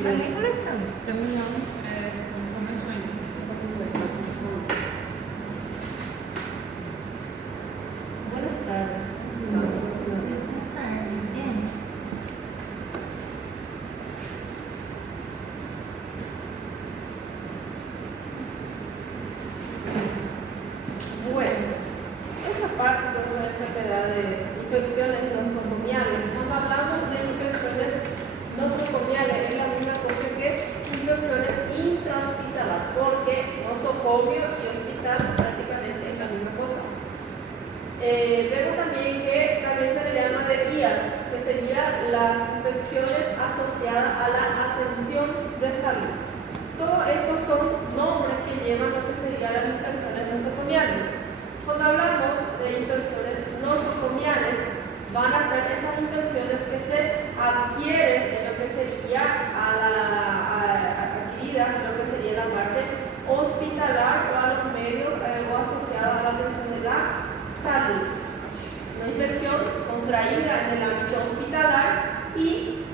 Las elecciones terminaron con el sueño. Buenas tardes. Bien. Bueno, esta parte que son enfermedades, infecciones nosocomiales. Cuando hablamos de infecciones nosocomiales es la misma cosa que infecciones intrahospitalares, porque nosocomio y hospital prácticamente es la misma cosa. Vemos también que también se le llama de IAS, que serían las infecciones asociadas a la atención de salud. Todos estos son nombres que llevan lo que serían las infecciones nosocomiales. Cuando hablamos de infecciones nosocomiales, van a ser esas infecciones que se adquieren en lo que sería adquiridas en lo que sería la parte hospitalar o a los medios o asociadas a la atención de la salud. Una infección contraída en el ámbito hospitalar y,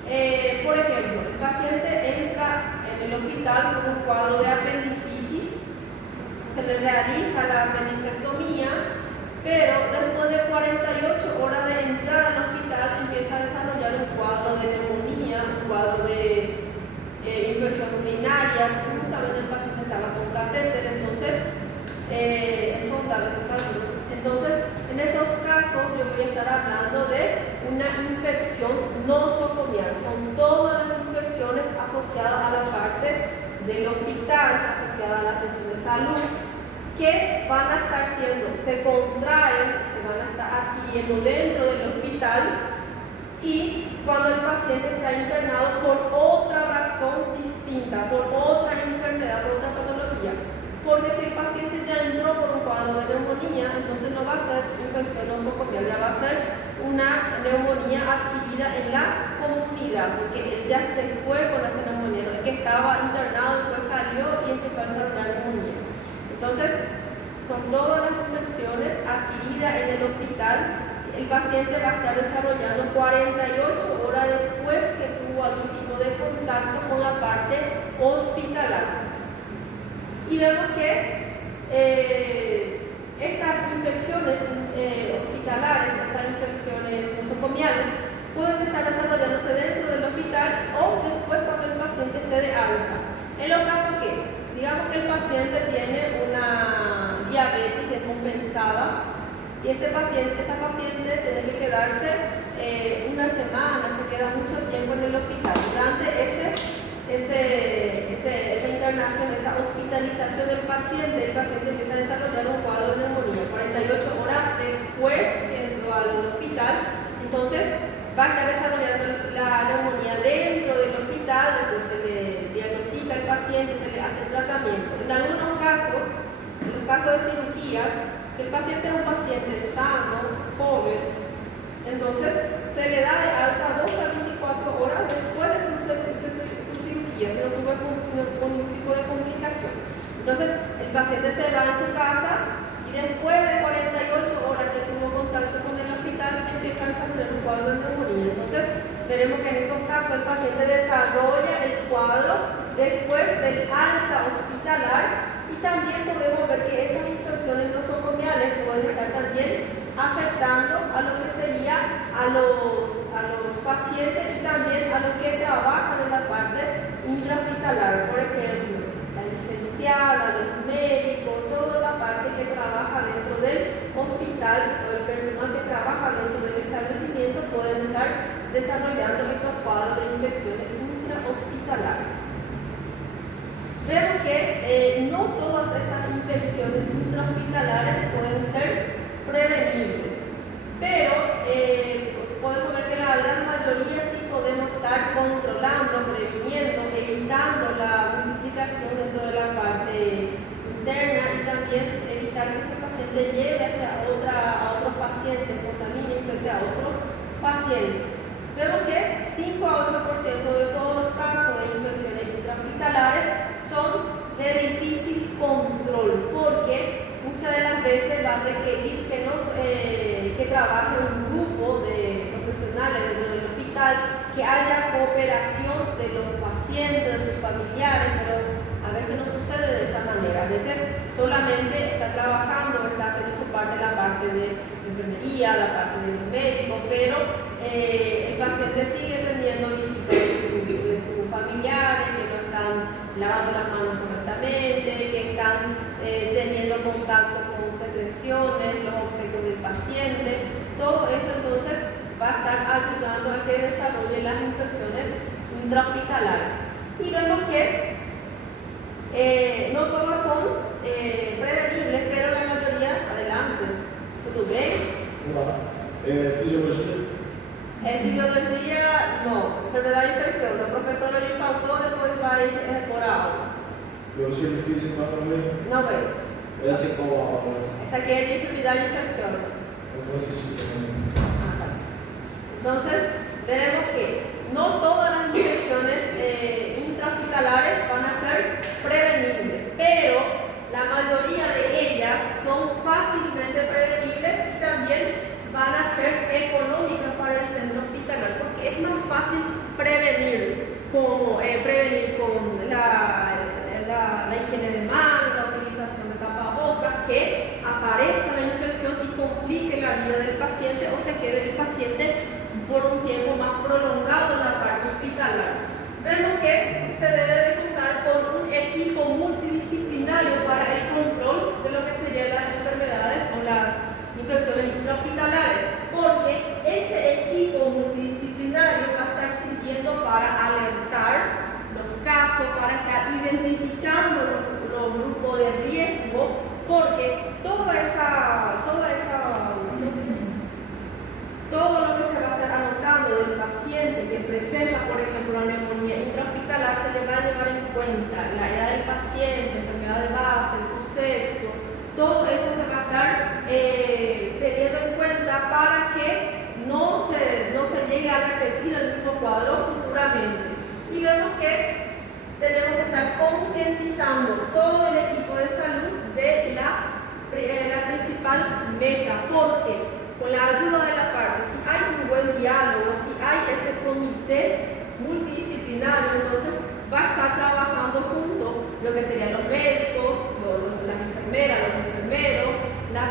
por ejemplo, el paciente entra en el hospital con un cuadro de apendicitis, se le realiza la apendicectomía, pero después de 48 horas de entrar al hospital empieza a desarrollar un cuadro de neumonía, un cuadro de infección urinaria, porque justamente el paciente estaba con catéter, entonces entonces, en esos casos yo voy a estar hablando de una infección nosocomial. Son todas las infecciones asociadas a la parte del hospital, asociadas a la atención de salud, que van a estar se contraen, se van a estar adquiriendo dentro del hospital y cuando el paciente está internado por otra razón distinta, por otra enfermedad, por otra patología. Porque si el paciente ya entró por un cuadro de neumonía, entonces no va a ser infección nosocomial, ya va a ser una neumonía adquirida en la comunidad, porque él ya se fue con esa neumonía, no es que estaba internado, después salió y empezó a desarrollar neumonía. Entonces, son todas las infecciones adquiridas en el hospital. El paciente va a estar desarrollando 48 horas después que tuvo algún tipo de contacto con la parte hospitalaria. Y vemos que estas infecciones hospitalares, estas infecciones nosocomiales, pueden estar desarrollándose dentro del hospital o después cuando el paciente esté de alta. En los casos que, digamos que el paciente tiene una diabetes descompensada y esa paciente tiene que quedarse una semana, se queda mucho tiempo en el hospital. Durante esa internación, esa hospitalización del paciente, el paciente empieza a desarrollar un cuadro de neumonía. 48 horas después que entró al hospital, entonces va a estar desarrollando la neumonía dentro del hospital, después se le diagnostica al paciente, se le hace el tratamiento. En algunos casos, en los casos de cirugías, si el paciente es un paciente sano, joven, entonces se le da de alta 2 a 24 horas después de su cirugía, si no tuvo ningún tipo de complicación. Entonces el paciente se va en su casa y después de 48 horas que tuvo contacto con el hospital empieza a desarrollar un cuadro de neumonía. Entonces veremos que en esos casos el paciente desarrolla el cuadro después del alta hospitalar y también podemos ver que esas infecciones nosocomiales pueden estar también afectando a lo que sería a los pacientes y también a los que trabajan en la parte intrahospitalar. Por ejemplo, la licenciada, los médicos, toda la parte que trabaja dentro del hospital o el personal que trabaja dentro del establecimiento pueden estar desarrollando estos cuadros de infecciones intrahospitalares. Vemos que no todas esas infecciones intrahospitalares pueden ser prevenibles, pero podemos ver que la gran mayoría sí podemos estar controlando, previniendo, evitando la multiplicación dentro de la parte interna y también evitar que ese paciente lleve a otro paciente, contamine, infecte a otro paciente. Vemos que 5 a 8% de todos los casos de infecciones intrahospitalares son de difícil control, porque muchas de las veces va a requerir que trabaje un grupo de profesionales dentro del hospital, que haya cooperación de los pacientes paciente, de sus familiares, pero a veces no sucede de esa manera. A veces solamente está trabajando, está haciendo su parte, la parte de enfermería, la parte de los médicos, pero el paciente sigue teniendo visitas de sus familiares que no están lavando las manos correctamente, que están teniendo contacto con secreciones, los objetos del paciente. Todo eso entonces va a estar ayudando a que desarrolle las infecciones intrahospitalarias. Y vemos que no todas son prevenibles, pero la mayoría, adelante. ¿Tudo bem? Fisiologia? Fisiologia, não. Enfermidade e infecção. A professora lhe faltou, depois vai repor a aula. Biologia de física não vem? Não vem. Essa é qual a aula? Essa aqui é de enfermidade e infecção. Eu vou assistir também. Entonces, veremos que no todas las infecciones intrahospitalares van a ser prevenibles, pero la mayoría de ellas son fácilmente prevenibles y también van a ser económicas para el centro hospitalario, porque es más fácil prevenir con la higiene de manos, la utilización de tapabocas, que aparezca la infección y complique la vida del paciente o se quede el paciente por un tiempo más prolongado en la parte hospitalaria. Vemos que se debe de contar con un equipo multidisciplinario para el control de lo que serían las enfermedades o las infecciones intrahospitalarias, porque ese equipo multidisciplinario va a estar sirviendo para alertar los casos, para estar identificando los grupos de riesgo, porque todo lo que se va a estar anotando del paciente que presenta, por ejemplo, la neumonía intrahospitalar, se le va a llevar en cuenta la edad del paciente, enfermedad de base, su sexo, todo eso se va a estar teniendo en cuenta para que no se llegue a repetir el mismo cuadro futuramente. Y vemos que tenemos que estar concientizando todo el equipo de salud de la principal meta, porque con la ayuda de la parte, si hay un buen diálogo, si hay ese comité multidisciplinario, entonces va a estar trabajando junto lo que serían los médicos, las enfermeras, los enfermeros,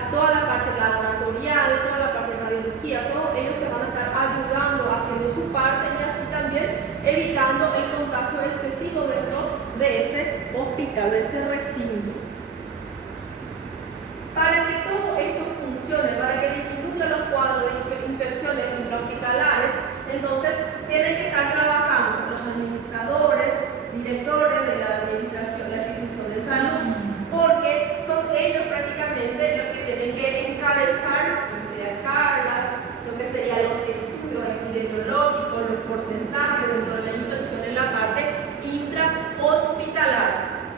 toda la parte laboratorial, toda la parte de radiología, todos ellos se van a estar ayudando, haciendo su parte y así también evitando el contagio excesivo dentro de ese hospital, de ese recinto. Para que todo esto funcione, para que disminuya los cuadros de infecciones intrahospitalares, entonces tienen que estar trabajando los administradores, directores de la administración, la institución de salud, porque son ellos prácticamente los que tienen que encabezar lo que serían charlas, lo que serían los estudios epidemiológicos, los porcentajes dentro de la infección en la parte intrahospitalaria.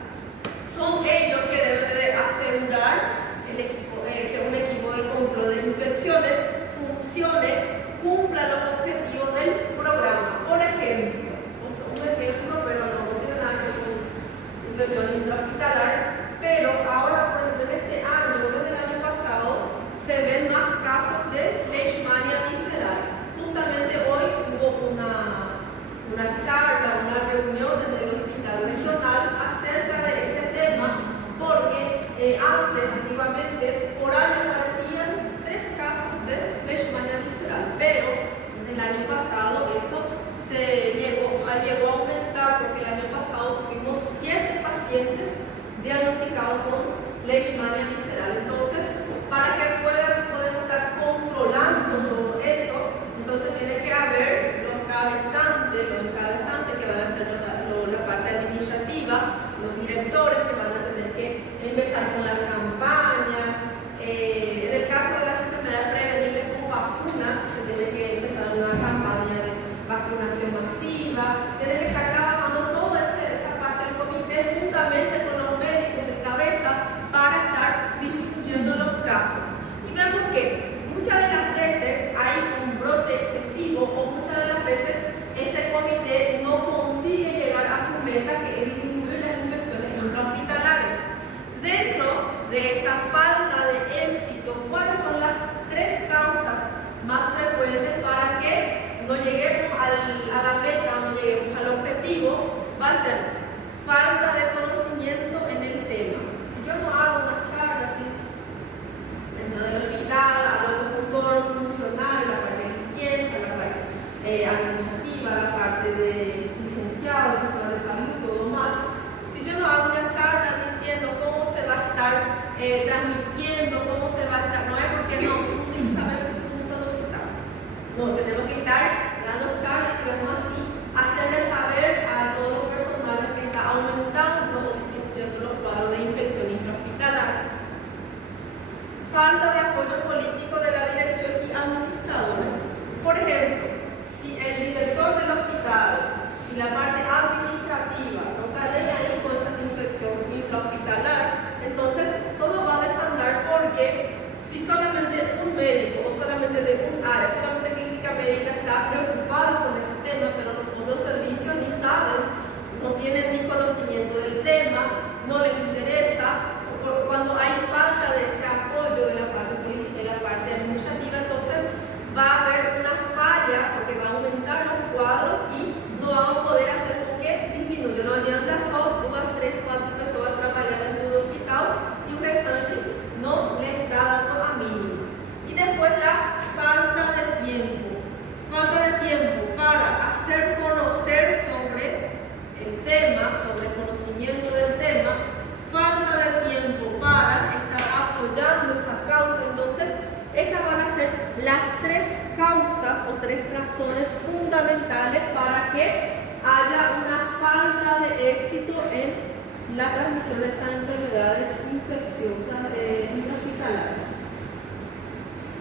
Son ellos que deben de asegurar que un equipo de control de infecciones funcione, cumpla los objetivos del programa. Por ejemplo, un ejemplo, pero no tiene nada que ver con infección intrahospitalar, pero ahora, por ejemplo, en este año, desde el año pasado, se ven más casos de leishmania visceral. Justamente hoy hubo una charla, una reunión desde el hospital regional acerca de ese tema, porque antiguamente, por año aparecían 3 casos de leishmania visceral, pero desde el año pasado eso llegó a aumentar, porque el año pasado tuvimos 7 pacientes diagnosticados con leishmania visceral. Entonces, para que podamos estar controlando todo eso, entonces tiene que haber los cabezantes que van a hacer la parte administrativa, los directores que van a tener que empezar con las campañas. En el caso de las enfermedades prevenibles como vacunas, se tiene que empezar una campaña de vacunación masiva, tiene que estar trabajando toda esa parte del comité juntamente con los médicos de cabeza para estar disminuyendo los casos. Y vemos que muchas de las veces hay un brote excesivo o muchas de las veces ese comité no consigue llegar a su meta, que es disminuir las infecciones intrahospitalarias. Dentro de esa falta de éxito, ¿cuáles son las 3 causas más frecuentes para que no lleguemos a la meta, no lleguemos transmitiendo cómo se va a estar. No es porque no, tú tienes que saber porque tú estás en el hospital. No, tenemos que estar dando charlas, digamos así, hacerle saber a todos los personales que está aumentando o disminuyendo los cuadros de infección intrahospitalaria. Falta de apoyo político de la dirección y administradores. Por ejemplo, si el director del hospital, si la parte administrativa no está ahí con esas infecciones intrahospitalares, entonces todo va a desandar, porque si solamente un médico o solamente de un área, solamente clínica médica está preocupado con ese tema, pero los otros servicios ni saben, no tienen ni conocimiento del tema, no les interesa, cuando hay falta de ese apoyo de la parte política y la parte administrativa, entonces va a haber una falla, porque va a aumentar los cuadros y no vamos a poder hacer con que disminuya. No adianta son 2, 3, 4 personas trabajando dentro del hospital y un restante no le está dando a mínimo. Y después la falta de tiempo. Falta de tiempo para hacer conocer sobre el tema, sobre el conocimiento del tema. Falta de tiempo para estar apoyando esa causa. Entonces, esas van a ser las 3 causas o 3 razones fundamentales para que haya una falta de éxito en la transmisión de esas enfermedades infecciosas intrahospitalarias.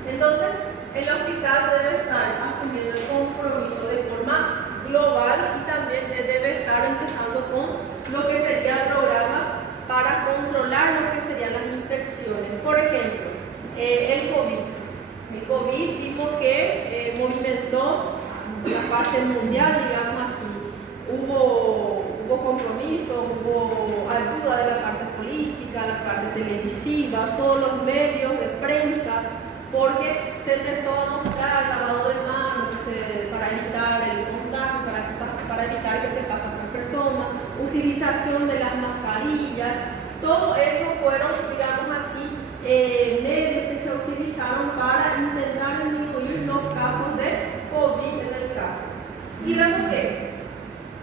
Entonces, el hospital debe estar asumiendo el compromiso de forma global y también debe estar empezando con lo que serían programas para controlar lo que serían las infecciones. Por ejemplo, el COVID. El COVID vimos que movimentó la parte mundial, digamos así. Hubo compromiso, hubo ayuda de la parte política, la parte televisiva, todos los medios de prensa, porque se empezó a mostrar lavado de manos para evitar el contagio, para evitar que se pase a otras personas, utilización de las mascarillas. Todo eso fueron, digamos así, medios que se utilizaron para intentar disminuir los casos de COVID en el caso. Y vemos que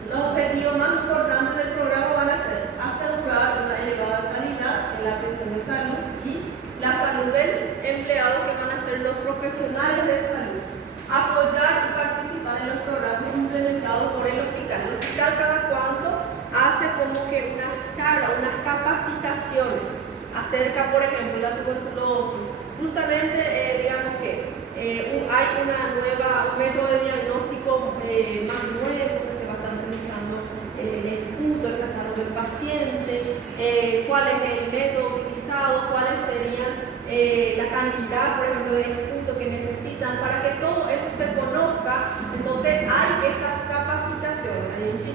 los objetivos más importantes del programa van a ser asegurar una elevada calidad en la atención de salud y la salud del empleado, que van a ser los profesionales de salud, apoyar y participar en los programas implementados por el hospital. El hospital cada cuánto hace como que unas charlas, unas capacitaciones acerca, por ejemplo, la tuberculosis. Justamente, digamos que hay un método de diagnóstico más nuevo que se va a estar utilizando, el esputo, el catarro del paciente, cuál es el método utilizado, cuáles serían la cantidad, por ejemplo, de esputo que necesitan, para que todo eso se conozca. Entonces hay esas capacitaciones.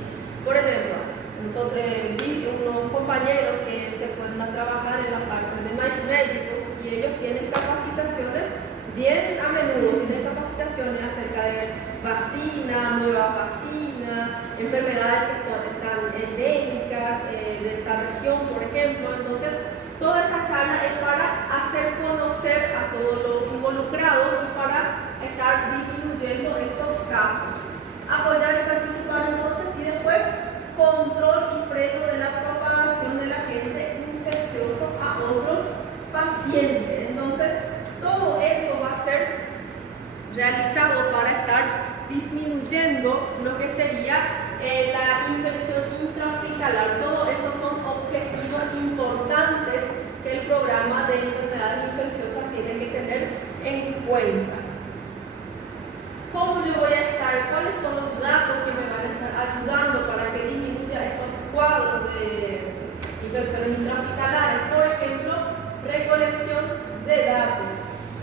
Por ejemplo, nosotros vi unos compañeros que se fueron a trabajar en la parte de más médicos y ellos tienen capacitaciones bien a menudo, tienen capacitaciones acerca de vacina, nueva vacina, enfermedades que están endémicas de esa región, por ejemplo. Entonces, toda esa charla es para hacer conocer a todos los involucrados y para estar disminuyendo estos casos. Apoyar y participar entonces, y después control y freno de la propagación del agente infeccioso a otros pacientes. Entonces, todo eso va a ser realizado para estar disminuyendo lo que sería la infección intrahospitalaria. Todo eso son objetivos importantes que el programa de enfermedades infecciosas tiene que tener en cuenta. ¿Cómo yo voy a estar? ¿Cuáles son los datos que me van a estar ayudando para que disminuya esos cuadros de infecciones intrahospitalarias? Por ejemplo, recolección de datos.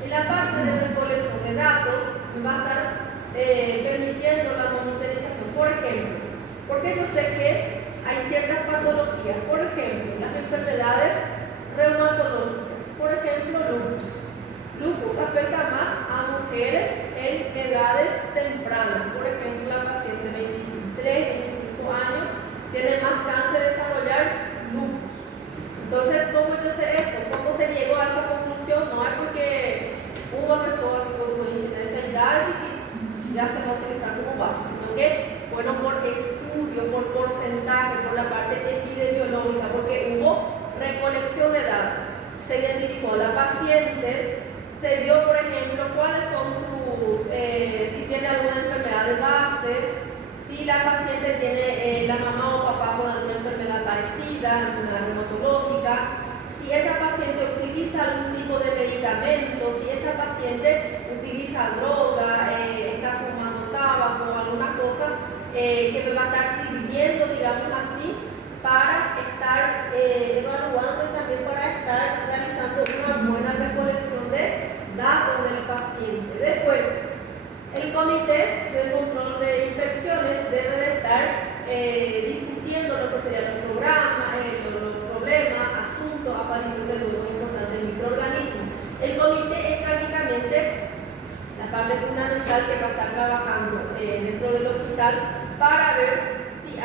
En la parte de recolección de datos me va a estar permitiendo la monitorización. Por ejemplo, porque yo sé que hay ciertas patologías, por ejemplo, las enfermedades reumatológicas, por ejemplo, lupus. Lupus afecta más a mujeres en edades tempranas. Por ejemplo, la paciente de 23, 25 años tiene más chance de desarrollar lupus. Entonces, ¿cómo yo sé eso? ¿Cómo se llegó a esa conclusión? No es porque una persona que tuvo esa edad y ya se va a utilizar como base, sino que, bueno, por estudio, por porcentaje, por la parte epidemiológica, porque hubo recolección de datos. se identificó la paciente, se vio, por ejemplo, cuáles son sus, si tiene alguna enfermedad de base, si la paciente tiene la mamá o papá con alguna enfermedad parecida, enfermedad reumatológica, si esa paciente utiliza algún tipo de medicamento, si esa paciente utiliza droga, está fumando tabaco o alguna cosa que me va a estar sirviendo, digamos así, para estar evaluando y también para estar realizando una buena recolección de datos del paciente. Después, el Comité de Control de Infecciones debe de estar discutiendo lo que serían los programas, los problemas, asuntos, aparición de nuevos importantes microorganismos. El comité es prácticamente la parte fundamental que va a estar trabajando dentro del hospital para ver si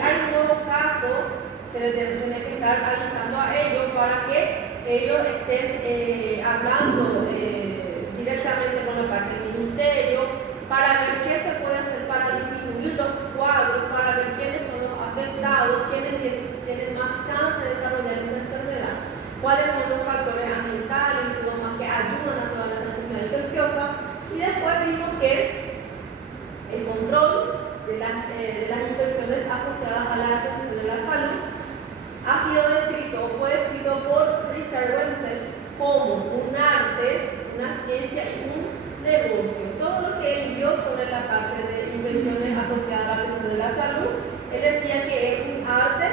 hay un nuevo caso, se les debe tener que estar avisando a ellos para que ellos estén hablando directamente con la parte del ministerio para ver qué se puede hacer para disminuir los cuadros, para ver quiénes son los afectados, quiénes tienen más chance de desarrollar esa enfermedad, cuáles son los factores ambientales y todo más que ayudan a toda esa enfermedad infecciosa. Y después vimos que el control de las infecciones asociadas a la atención de la salud ha sido descrito o fue descrito por Richard Wenzel como un arte, una ciencia y un negocio. Todo lo que él vio sobre la parte de infecciones asociadas a la atención de la salud, él decía que es un arte,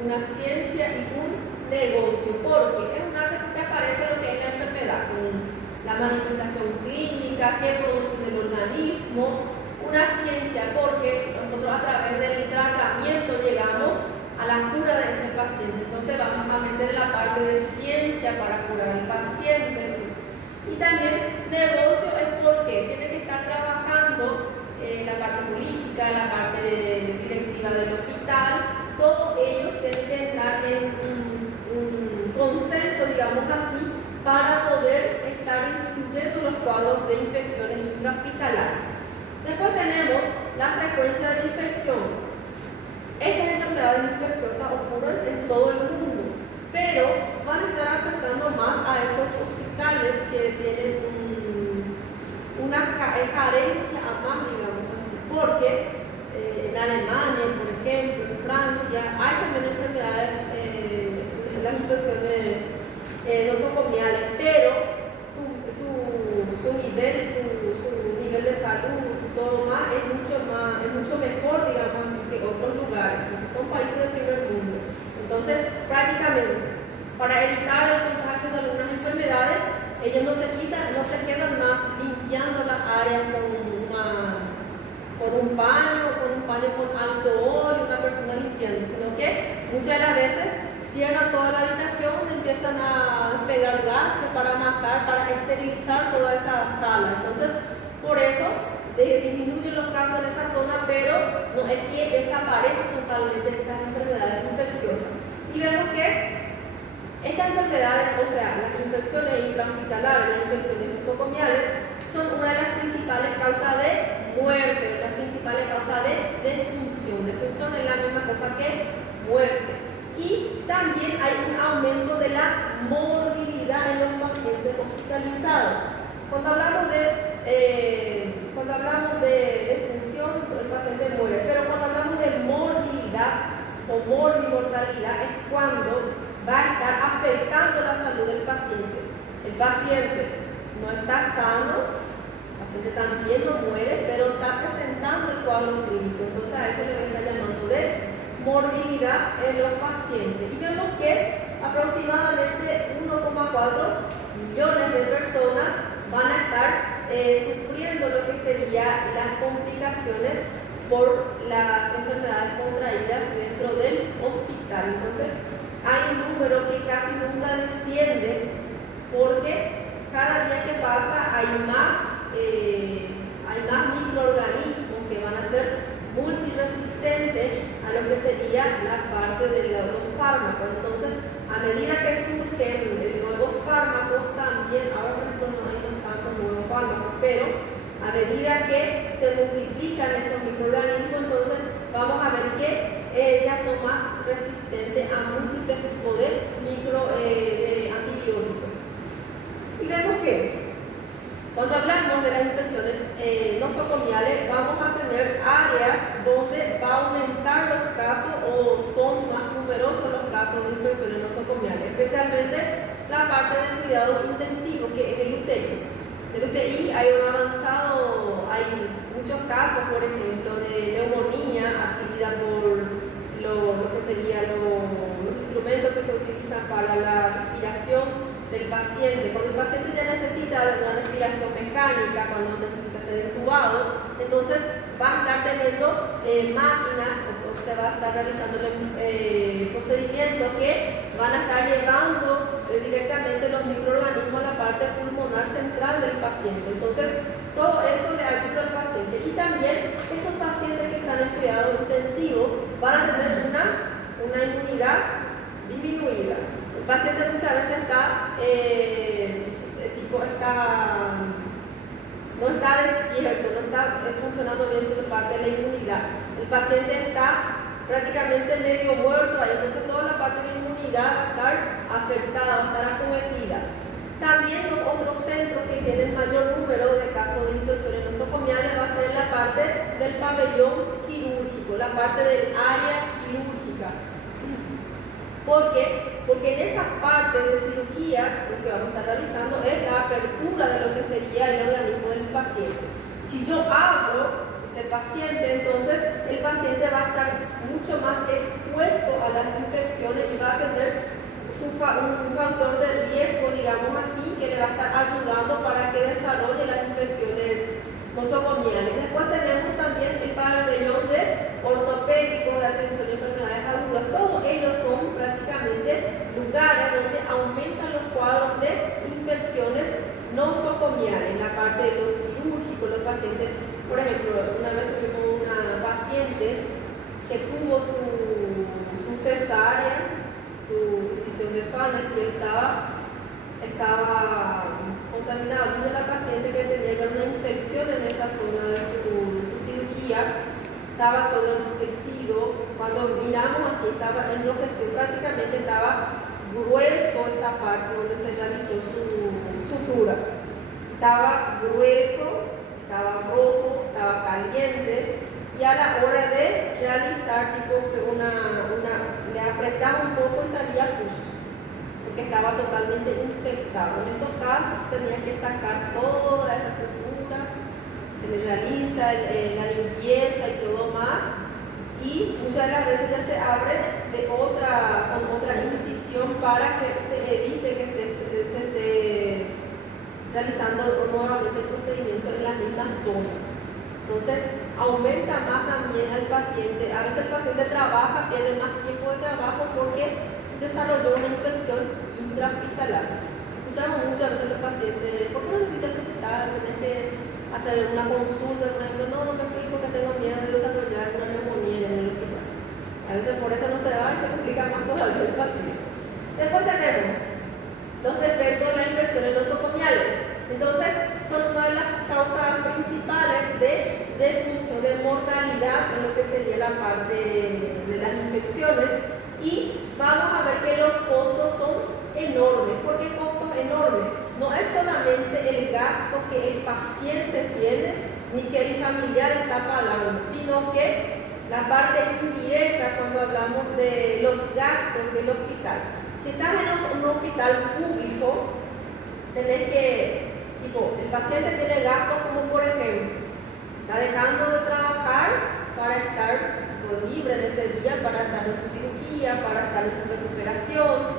una ciencia y un negocio, porque es un arte que aparece lo que es la enfermedad, con la manifestación clínica, qué produce en el organismo. Una ciencia porque nosotros a través del tratamiento llegamos a la cura de ese paciente. Entonces vamos a meter la parte de ciencia para curar al paciente. Y también negocio es porque tiene que estar trabajando la parte política, la parte directiva del hospital. Todos ellos tienen que entrar en un consenso, digamos así, para poder estar disminuyendo los cuadros de infecciones intrahospitalarias. Después tenemos la frecuencia de infección. Estas enfermedades infecciosas ocurren en todo el mundo, pero van a estar afectando más a esos hospitales que tienen una carencia a más, digamos así, porque en Alemania, por ejemplo, en Francia, hay también enfermedades, las infecciones nosocomiales, pero su nivel de salud, todo más es mucho mejor, digamos así, que otros lugares, porque son países del primer mundo. Entonces, prácticamente, para evitar el contagio de algunas enfermedades, ellos no se quedan más limpiando las áreas con un paño con alcohol y una persona limpiando, sino que muchas de las veces cierran toda la habitación, empiezan a pegar gases para matar, para esterilizar toda esa sala. Entonces, por eso disminuyen los casos en esa zona, pero no es que desaparecen totalmente estas enfermedades infecciosas. Y vemos que estas enfermedades, o sea, las infecciones intrahospitalarias, las infecciones nosocomiales, son una de las principales causas de muerte, las principales causas de defunción. Defunción es la misma cosa que muerte. Y también hay un aumento de la morbilidad en los pacientes hospitalizados. Cuando hablamos de defunción, el paciente muere, pero cuando hablamos de morbilidad o morbimortalidad es cuando va a estar afectando la salud del paciente. El paciente no está sano, el paciente también no muere, pero está presentando el cuadro clínico. Entonces a eso le voy a estar llamando de morbilidad en los pacientes. Y vemos que aproximadamente 1,4 millones de personas van a estar sufriendo lo que serían las complicaciones por las enfermedades contraídas dentro del hospital. Entonces, hay un número que casi nunca desciende porque cada día que pasa hay más microorganismos que van a ser multiresistentes a lo que sería la parte de los fármacos. Entonces, a medida que surgen nuevos fármacos también, ahora por ejemplo no hay tantos nuevos fármacos, pero a medida que se multiplican esos microorganismos, entonces vamos a ver que ellas son más resistentes a múltiples tipos de Cuando hablamos de las infecciones nosocomiales, vamos a tener áreas donde va a aumentar los casos o son más numerosos los casos de infecciones nosocomiales, especialmente la parte del cuidado intensivo, que es el UTI. El UTI hay un avanzado, hay muchos casos, por ejemplo, de neumonía adquirida por lo que serían los instrumentos que se utilizan para la respiración del paciente. Cuando el paciente ya necesita de una respiración mecánica, cuando necesita ser intubado, entonces va a estar teniendo máquinas o se va a estar realizando procedimientos que van a estar llevando directamente los microorganismos a la parte pulmonar central del paciente. Entonces, todo eso le ayuda al paciente. Y también esos pacientes que están en cuidado intensivo van a tener una inmunidad disminuida. El paciente muchas veces no está despierto, no está funcionando bien su parte de la inmunidad. El paciente está prácticamente medio muerto ahí, entonces toda la parte de la inmunidad va a estar afectada, va a estar acometida. También los otros centros que tienen mayor número de casos de infecciones nosocomiales va a ser la parte del pabellón quirúrgico, la parte del área quirúrgica. ¿Por qué? Porque en esa parte de cirugía lo que vamos a estar realizando es la apertura de lo que sería el organismo del paciente. Si yo abro ese paciente, entonces el paciente va a estar mucho más expuesto a las infecciones y va a tener un factor de riesgo, digamos así, que le va a estar ayudando para que desarrolle las infecciones nosocomiales. Después tenemos también el pabellón de ortopédico, de atención a enfermedades agudas. Todos ellos son prácticamente lugares donde aumentan los cuadros de infecciones nosocomiales. En la parte de los quirúrgicos, los pacientes, por ejemplo, una vez tuvimos una paciente que tuvo su cesárea, su incisión de Fanner, que estaba contaminada. Vino la paciente que tenía ya una infección en esa zona de su cirugía, estaba todo enrojecido. Cuando miramos así, estaba enrojecido, prácticamente estaba grueso esa parte donde se realizó su sutura. Estaba grueso, estaba rojo, estaba caliente. Y a la hora de realizar, tipo que le apretaba un poco y salía pus, porque estaba totalmente infectado. En esos casos tenía que sacar toda esa sutura, se le realiza la limpieza y todo más, y muchas de las veces ya se abre con otra incisión para que se evite que se esté realizando nuevamente el procedimiento en la misma zona. Entonces, aumenta más también al paciente. A veces el paciente trabaja, pierde más tiempo de trabajo porque desarrolló una infección intrahospitalaria. Escuchamos muchas veces los pacientes, ¿por qué no visitas el hospital? Tienes que hacer una consulta, por ejemplo, no me fui porque tengo miedo de desarrollar una neumonía en el hospital. A veces por eso no se va y se complica más todavía el paciente. Después tenemos los efectos de las infecciones nosocomiales. Entonces, son una de las causas principales de función de mortalidad en lo que sería la parte de las infecciones, y vamos a ver que los costos son enormes. ¿Por qué costos enormes? No es solamente el gasto que el paciente tiene ni que el familiar está pagando, sino que la parte indirecta cuando hablamos de los gastos del hospital. Si estás en un hospital público, tenés que, el paciente tiene gastos como, por ejemplo, está dejando de trabajar para estar libre en ese día, para estar en su cirugía, para estar en su recuperación.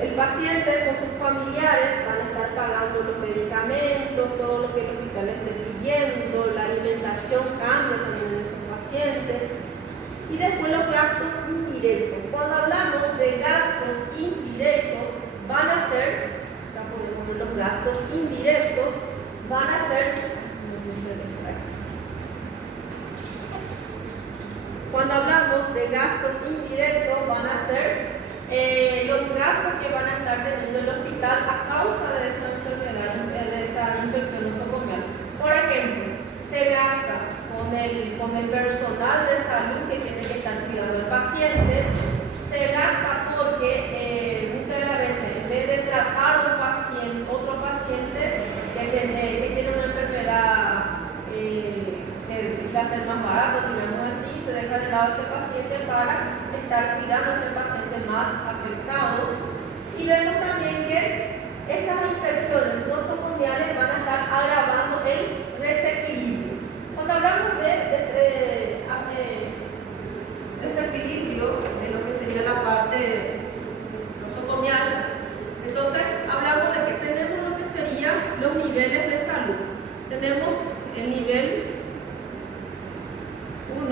El paciente con sus familiares van a estar pagando los medicamentos, todo lo que el hospital esté pidiendo, la alimentación cambia también en sus pacientes. Y después los gastos indirectos. Cuando hablamos de gastos indirectos, van a ser, los gastos indirectos van a ser, cuando hablamos de gastos indirectos, van a ser los gastos que van a estar teniendo el hospital a causa de esa enfermedad, de esa infección nosocomial. Por ejemplo, se gasta con el personal de salud que tiene que estar cuidando al paciente, se gasta porque muchas de las veces, en vez de tratar a otro paciente que más barato, digamos así, se deja de lado ese paciente para estar cuidando a ese paciente más afectado. Y vemos también que esas infecciones nosocomiales van a estar agravando el desequilibrio. Cuando hablamos de desequilibrio, de lo que sería la parte nosocomial, entonces hablamos de que tenemos lo que serían los niveles de salud. Tenemos el nivel 1,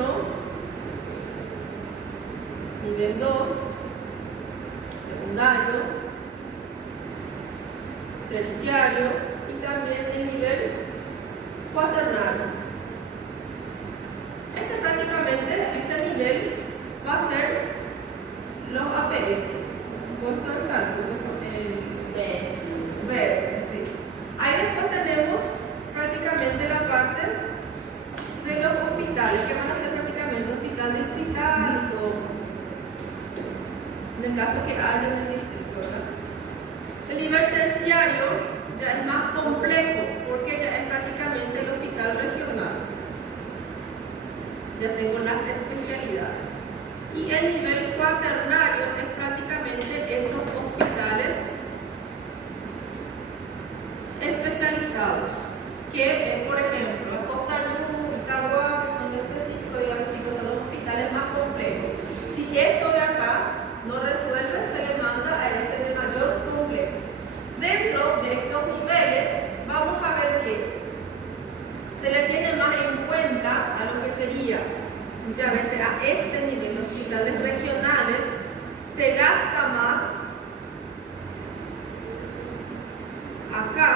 nivel 2, secundario, terciario y también el nivel cuaternario. Este nivel va a ser los APS, puesto de salud, BS, sí. Ahí después tenemos prácticamente la parte de los hospitales, que van a ser prácticamente hospital distrital y todo, en el caso que haya en el distrito, ¿verdad? El nivel terciario ya es más complejo, porque ya es prácticamente el hospital regional. Ya tengo las especialidades. Y el nivel cuaternario es prácticamente esos hospitales especializados, que por ejemplo, Costañú, Itagua, que son específicos, digamos, que son los hospitales más complejos. Si esto de acá no resuelve, se le manda a ese de mayor complejo. Dentro de estos niveles, vamos a ver que se le tiene más en cuenta a lo que sería, muchas veces a este nivel, los hospitales regionales, se gasta más acá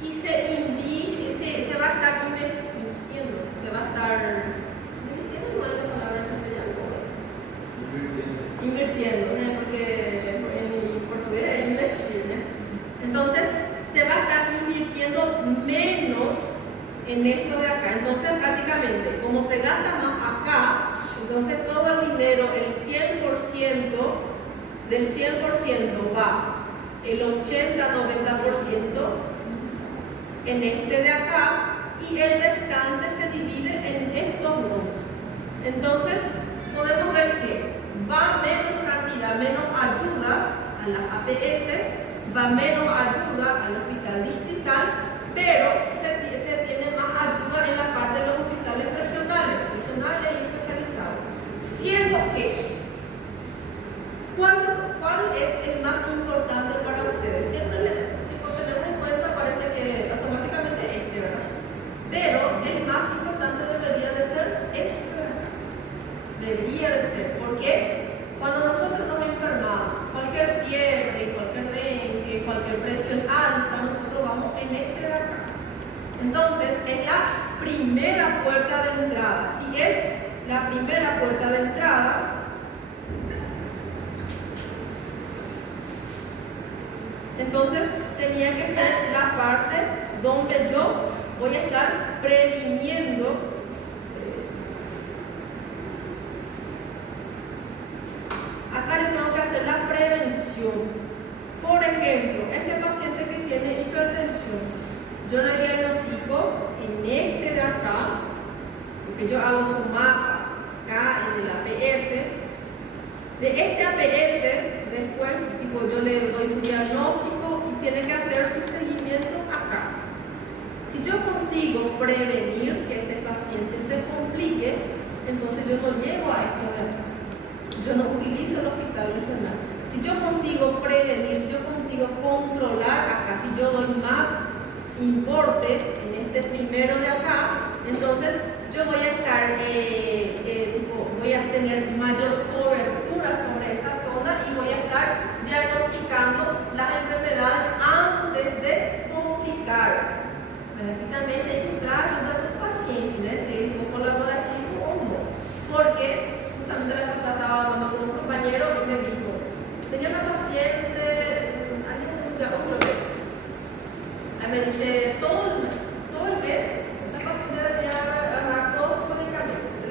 y se va a estar invirtiendo, porque en portugués es invertir, ¿no? Entonces, se va a estar invirtiendo menos en esto de acá. Entonces, prácticamente, como se gasta más acá, entonces todo el dinero, el 100%, del 100% va el 80-90% en este de acá y el restante se divide en estos dos. Entonces, podemos ver que va menos cantidad, menos ayuda a las APS, va menos ayuda al hospital distrital, pero se tiene más ayuda en la parte de los hospitales regionales y especializados. Siendo que, ¿cuál es el más importante para ustedes? Siempre tenemos en cuenta, parece que automáticamente ¿verdad? Pero el más importante debería de ser debería de ser, porque cuando nosotros nos enfermamos, cualquier fiebre, cualquier dengue, cualquier presión alta, nosotros vamos en este de acá. Entonces, es la primera puerta de entrada. Si es la primera puerta de entrada, entonces tenía que ser la parte donde yo voy a estar previniendo acá yo tengo que hacer la prevención. Por ejemplo, ese paciente que tiene hipertensión, yo le diagnostico en este de acá, porque yo hago su mapa acá en el APS. De este APS, después yo le doy su diagnóstico y tiene que hacer su seguimiento acá. Si yo consigo prevenir que ese paciente se complique, entonces yo no llego a esto de acá. Yo no utilizo el hospital regional. Si yo consigo prevenir, si yo consigo controlar acá, si yo doy más importe en este primero de acá, entonces yo voy a estar, voy a tener mayor cobertura sobre esa zona y voy a estar diagnosticando las enfermedades antes de complicarse. Aquí también hay que entrar ayuda del paciente, ¿no? Si él fue colaborativo o no. Porque justamente la pasada estaba hablando con un compañero y me dijo, tenía una paciente, alguien me escuchaba, me dice, todo el mes, la paciente debía agarrar todos sus medicamentos,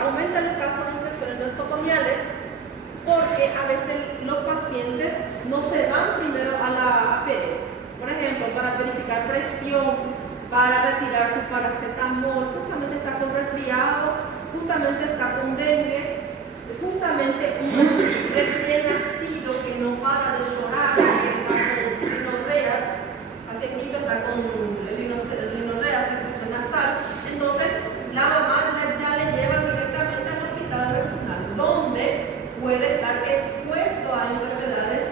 aumentan los casos de infecciones nosocomiales porque a veces los pacientes no se van primero a la APS. Por ejemplo, para verificar presión, para retirar su paracetamol, justamente está con resfriado, justamente está con dengue, justamente un recién nacido que no para de llorar, que está con rinorreas, pacientito está con rinorreas, secreción nasal, entonces la mamá ya le lleva directamente al hospital regional, donde puede estar expuesto a enfermedades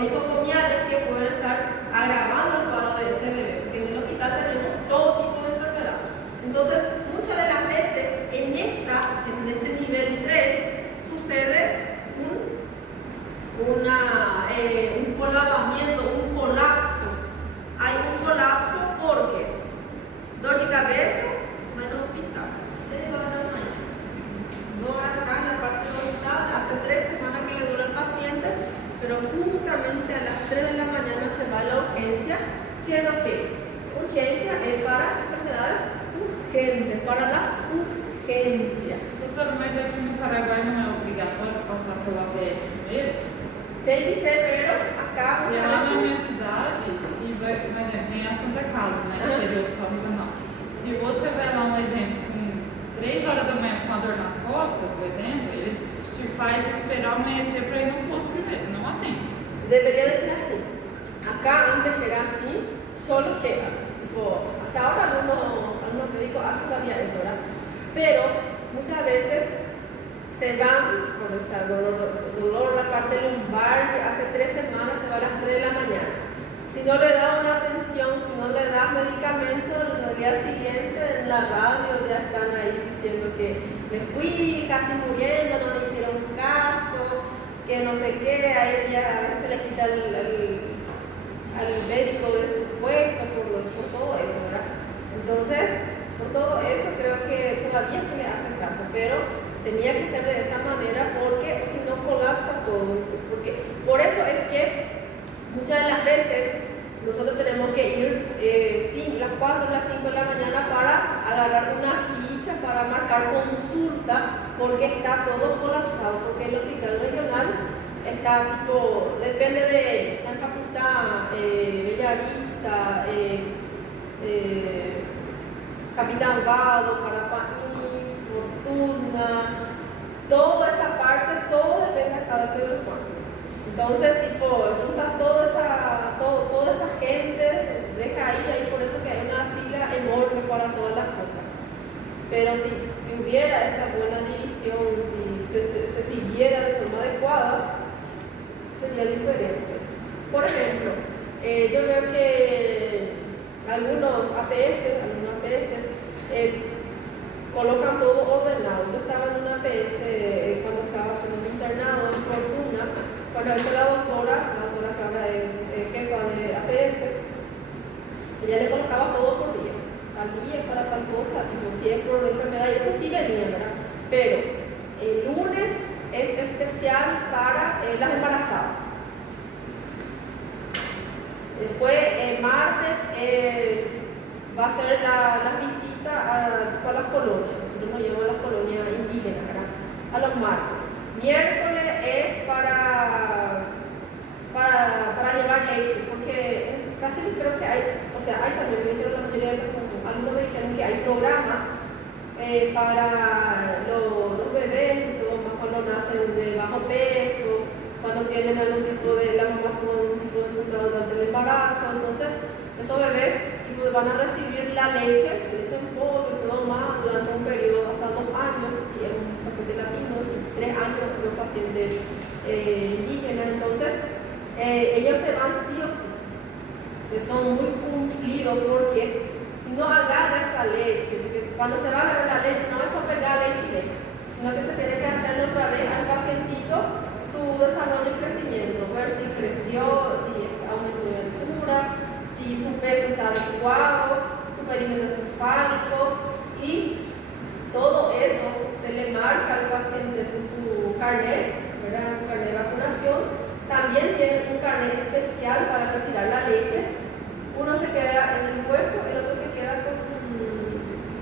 nosocomiales que pueden estar agravando el cuadro de ese bebé, porque en el hospital tenemos todo tipo de enfermedad. Entonces, muchas de las veces en este nivel 3 sucede un colapamiento, un colapso. Hay un colapso porque dolor de cabeza, no en el hospital. Ustedes van a dar mañana. No acá en la parte dorsal, hace 3 semanas que le dura al paciente, pero justamente a las 3 de la mañana se va a la urgencia, siendo que urgencia es para enfermedades urgentes, para la urgência. Doutora, mas aqui no Paraguai não é obrigatório passar pela APS primeiro? Tem que ser primeiro acá. E lá na minha cidade, por exemplo, tem a Santa Casa, né? Que seria o hospital regional. Se você vai lá, um exemplo, com 3 horas da manhã com a dor nas costas, por exemplo, eles te fazem esperar amanhecer para ir no posto primeiro, não atende. Deveria ser assim. Acá antes era assim, solo que, tipo, hasta ahora algunos médicos hacen todavía eso, ¿verdad? Pero muchas veces se van con ese dolor en la parte lumbar, que hace 3 semanas se va a las 3 de la mañana. Si no le da una atención, si no le das medicamentos, al día siguiente en la radio ya están ahí diciendo que me fui casi muriendo, no me hicieron caso, que no sé qué, ahí ya a veces se le quita al médico de su puesto por todo eso, ¿verdad? Entonces, por todo eso creo que todavía se le hace caso, pero tenía que ser de esa manera porque si no colapsa todo. Porque, por eso es que muchas de las veces nosotros tenemos que ir las 4 o las 5 de la mañana para agarrar una ficha, para marcar consulta, porque está todo colapsado, porque el hospital regional está tipo, depende de San Capitán, Bellavista, Capitán Vado, Carapaní, Fortuna, toda esa parte, todo depende acá de Pedro Juan. Entonces, tipo, junta toda esa gente, deja ahí, por eso que hay una fila enorme para todas las cosas. Pero si hubiera esa buena división, si se siguiera de forma adecuada, sería diferente. Por ejemplo, yo veo que algunos APS colocan todo ordenado. Yo estaba en una APS cuando estaba haciendo mi internado en Fortuna, cuando hizo la doctora que ahora es jefa de APS, ella le colocaba todo por día, tal día para tal cosa, tipo si es por enfermedad, y eso sí venía, ¿verdad? Pero el lunes es especial para las embarazadas. Después, martes va a ser la visita a las colonias. Nosotros nos llevamos a las colonias indígenas, ¿verdad? A los martes. Miércoles es para llevar leche, porque casi creo que hay, o sea, hay también, me dijeron la mayoría de los, algunos me dijeron que hay programas para los bebés y todo, más cuando nacen de bajo peso, cuando tienen algún tipo de, la mamá tuvo algún tipo de enfermedad durante el embarazo, entonces esos bebés tipo, van a recibir la leche en polvo y todo más durante un periodo hasta 2 años, si es un paciente latino, si 3 años es un paciente indígena, entonces ellos se van sí o sí, que son muy cumplidos porque si no agarra esa leche, porque cuando se va a agarrar la leche no es a pegar leche, sino que se tiene que hacerle otra vez al pacientito su desarrollo y crecimiento, ver si creció, si aumentó de altura, si su peso está adecuado, su perímetro cefálico, y todo eso se le marca al paciente en su carnet, ¿verdad? En su carnet de vacunación. También tienen un carnet especial para retirar la leche. Uno se queda en el puesto, el otro se queda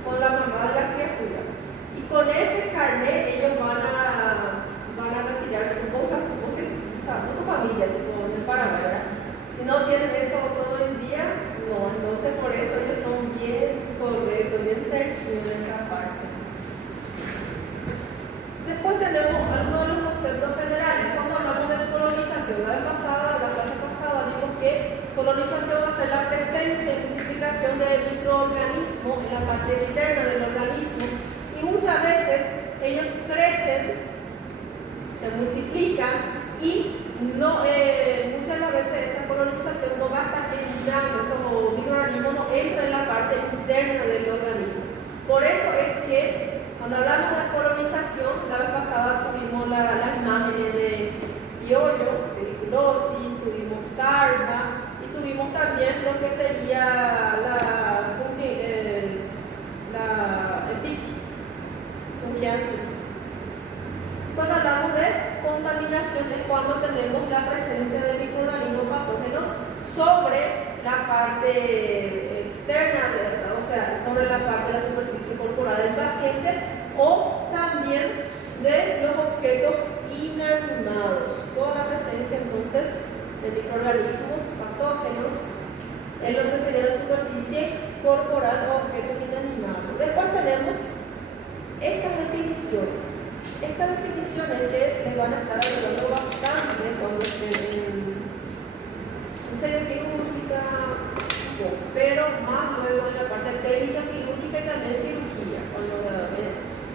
con la mamá de la criatura. Y con ese carnet ellos van a retirar sus cosas, su familia, tipo en el Paraguay, ¿verdad? Si no tienen eso todo el día, no. Entonces por eso ellos son bien correctos, bien cerchidos en esa parte. Después tenemos algunos de los conceptos generales. Cuando hablamos de colonización, la clase pasada, vimos que colonización va a ser la presencia y multiplicación del microorganismo en la parte externa del organismo. Y muchas veces ellos crecen, se multiplican y no, muchas de las veces esa colonización no va a estar entrando, esos microorganismos no entran en la parte interna del organismo. Por eso es que cuando hablamos de colonización, la vez pasada tuvimos las imágenes de piollo, pediculosis, tuvimos sarna y tuvimos también lo que sería Punquiansis. Cuando hablamos de contaminación es cuando tenemos la presencia de microorganismos patógenos sobre la parte externa, o sea, sobre la parte de la superficie corporal del paciente o también de los objetos inanimados. Toda la presencia entonces de microorganismos patógenos en lo que sería la superficie corporal o objetos inanimados. Después tenemos estas definiciones. Estas definiciones que les van a estar ayudando bastante cuando estén en serio quirúrgica, pero más luego en la parte técnica quirúrgica y también cirugía. Cuando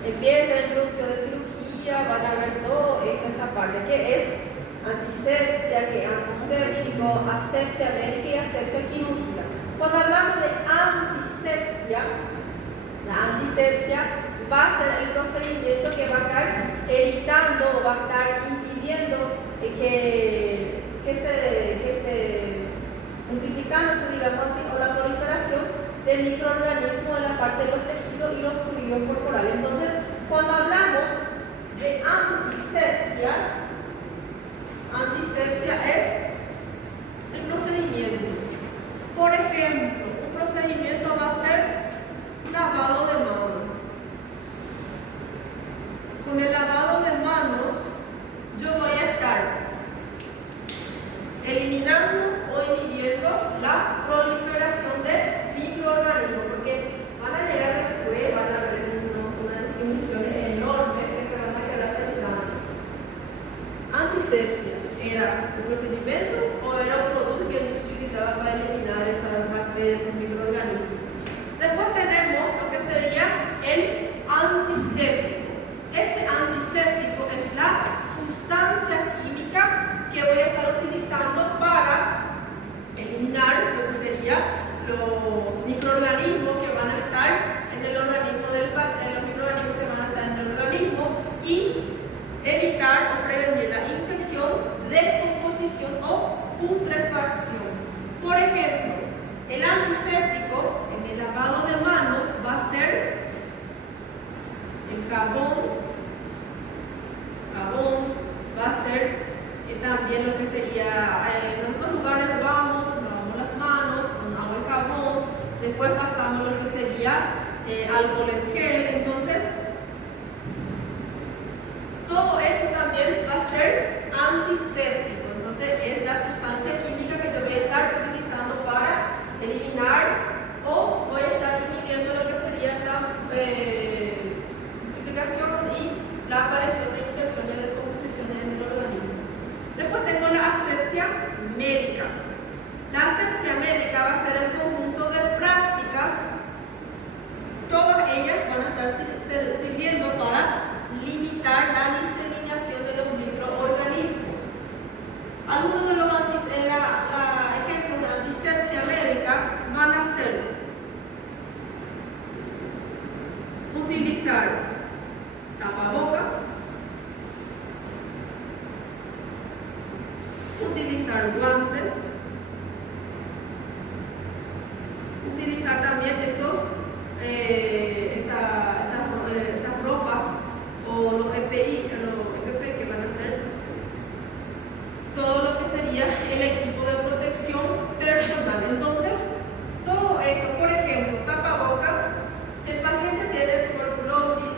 empieza la introducción de cirugía, van a ver todo esta parte que es antisepsia, que es antiséptico, asepsia médica y asepsia quirúrgica. Cuando hablamos de antisepsia, la antisepsia va a ser el procedimiento que va a estar evitando, va a estar impidiendo que esté multiplicándose, digamos así, o la proliferación del microorganismo en la parte de los tejidos y los fluidos corporales. Entonces, cuando hablamos de antisepsia es el procedimiento. Por ejemplo, un procedimiento va a ser lavado de manos. Con el lavado de manos, yo voy a estar eliminando o inhibiendo la proliferación de microorganismos, porque van a llegar después, van a ver unas definiciones enormes que se van a quedar pensando. Antisepsia, ¿era un procedimiento o era un producto que se utilizaba para eliminar esas bacterias o microorganismos? Después tenemos lo que sería el antiséptico. Ese antiséptico es la sustancia química que voy a estar utilizando para eliminar lo que sería los microorganismos que van a estar en el organismo del paciente, los microorganismos que van a estar en el organismo y evitar o prevenir la infección, descomposición o putrefacción. Por ejemplo, el antiséptico en el lavado de manos va a ser el jabón va a ser también lo que sería en algunos lugares lavamos las manos con agua y jabón, después pasamos lo que sería alcohol en gel. Entonces todo eso también va a ser antiséptico. Entonces es la sustancia química que yo voy a estar utilizando para eliminar o voy a estar inhibiendo lo que sería esa multiplicación y la aparición de infecciones y descomposiciones en el organismo. Después tengo la asepsia médica. La asepsia médica va a ser el conjunto de prácticas, todas ellas van a estar sirviendo para limitar la diseminación de los microorganismos. Algunos de los ejemplos de antisepsia médica van a ser utilizar tapaboca, utilizar guantes, utilizar también esas ropas o los EPI, que van a ser todo lo que sería el equipo de protección personal. Entonces, todo esto, por ejemplo, tapabocas, si el paciente tiene tuberculosis,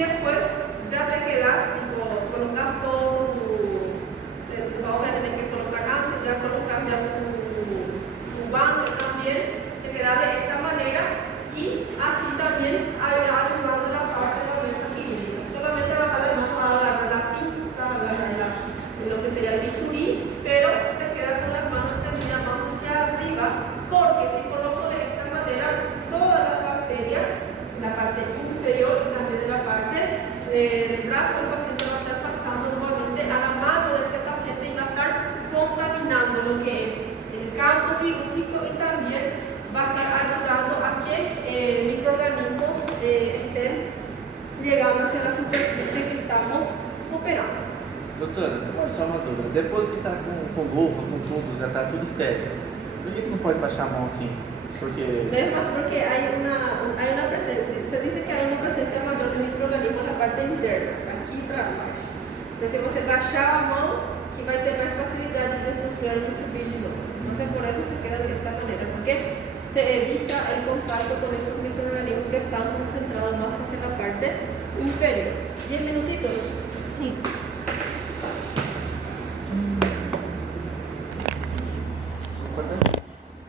después ya te quedas, tipo, colocas todo vamos a tener que colocar antes, ya colocas ya tu banda también, te queda de esta manera y así también ayudando la parte de la mesa híbrida. Solamente bajar la mano a agarrar la pinza, agarrar lo que sería el bisturí, pero se queda con las manos extendidas más hacia arriba, porque si coloco de esta manera todas las bacterias, la parte inferior y también de la parte del brazo, el paciente va a estar pasando nuevamente a la mano de ese paciente y va a estar contaminando lo que es el campo quirúrgico y también va a estar ayudando a que microorganismos estén llegando hacia la superficie que estamos operando. Doutora, só uma dúvida. Depois que está com luva, com tudo, já está tudo estéril, por que não pode baixar a mão assim? Porque... Es más porque hay una presencia, se dice que hay una presencia mayor de microorganismos en la parte interna, aquí para baixo. Entonces, si você baixar a mão, que vai ter mais facilidade de sufrir o subir de novo. Entonces, por eso se queda de esta manera, porque se evita el contacto con esos microorganismos que están concentrados más hacia la parte inferior. 10 minutitos. Sí. Importante